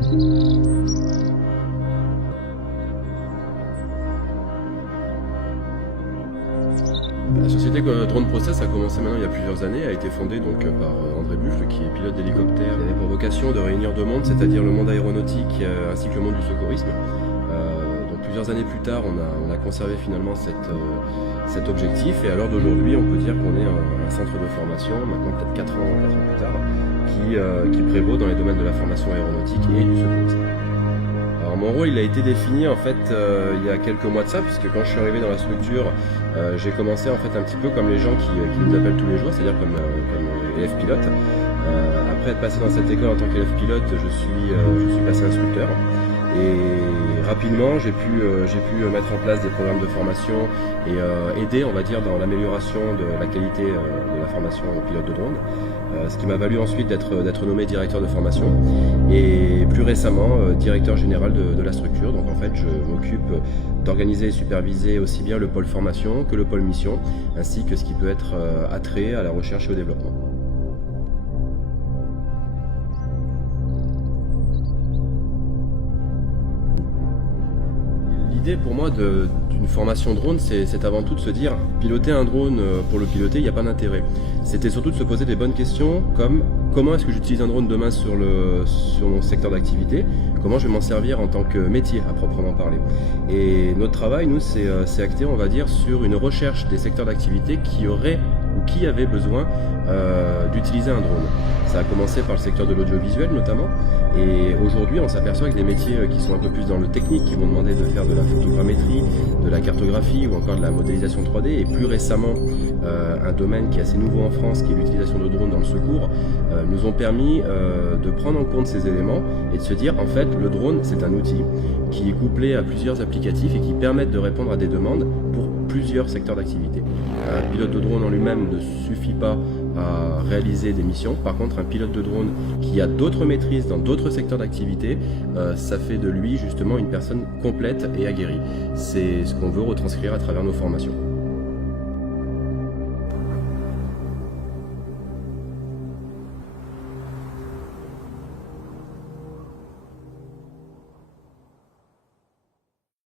La société Drone Process a commencé maintenant il y a plusieurs années, a été fondée donc par André Buffle qui est pilote d'hélicoptère. Elle a pour vocation de réunir deux mondes, c'est-à-dire le monde aéronautique ainsi que le monde du secourisme. Donc plusieurs années plus tard, on a conservé finalement cet objectif et à l'heure d'aujourd'hui, on peut dire qu'on est un centre de formation, maintenant peut-être 4 ans plus tard, qui prévaut dans les domaines de la formation aéronautique et du secourisme. Alors mon rôle il a été défini en fait il y a quelques mois de ça, puisque quand je suis arrivé dans la structure, j'ai commencé en fait un petit peu comme les gens qui nous appellent tous les jours, c'est-à-dire comme élève pilote. Après être passé dans cette école en tant qu'élève pilote, je suis passé instructeur. Et rapidement, j'ai pu mettre en place des programmes de formation et aider, on va dire, dans l'amélioration de la qualité de la formation au pilote de drone. Ce qui m'a valu ensuite d'être nommé directeur de formation et plus récemment directeur général de la structure. Donc en fait, je m'occupe d'organiser et superviser aussi bien le pôle formation que le pôle mission, ainsi que ce qui peut être attrait à la recherche et au développement. L'idée pour moi d'une formation drone, c'est avant tout de se dire, piloter un drone pour le piloter, il n'y a pas d'intérêt. C'était surtout de se poser des bonnes questions comme comment est-ce que j'utilise un drone demain sur mon secteur d'activité, comment je vais m'en servir en tant que métier à proprement parler. Et notre travail, nous, c'est acté, on va dire, sur une recherche des secteurs d'activité qui auraient ou qui avaient besoin d'utiliser un drone. Ça a commencé par le secteur de l'audiovisuel notamment, et aujourd'hui on s'aperçoit que des métiers qui sont un peu plus dans le technique, qui vont demander de faire de la photogrammétrie, de la cartographie ou encore de la modélisation 3D, et plus récemment un domaine qui est assez nouveau en France, qui est l'utilisation de drones dans le secours, nous ont permis de prendre en compte ces éléments et de se dire en fait le drone c'est un outil qui est couplé à plusieurs applicatifs et qui permettent de répondre à des demandes pour plusieurs secteurs d'activité. Un pilote de drone en lui-même ne suffit pas à réaliser des missions. Par contre, un pilote de drone qui a d'autres maîtrises dans d'autres secteurs d'activité, ça fait de lui justement une personne complète et aguerrie. C'est ce qu'on veut retranscrire à travers nos formations.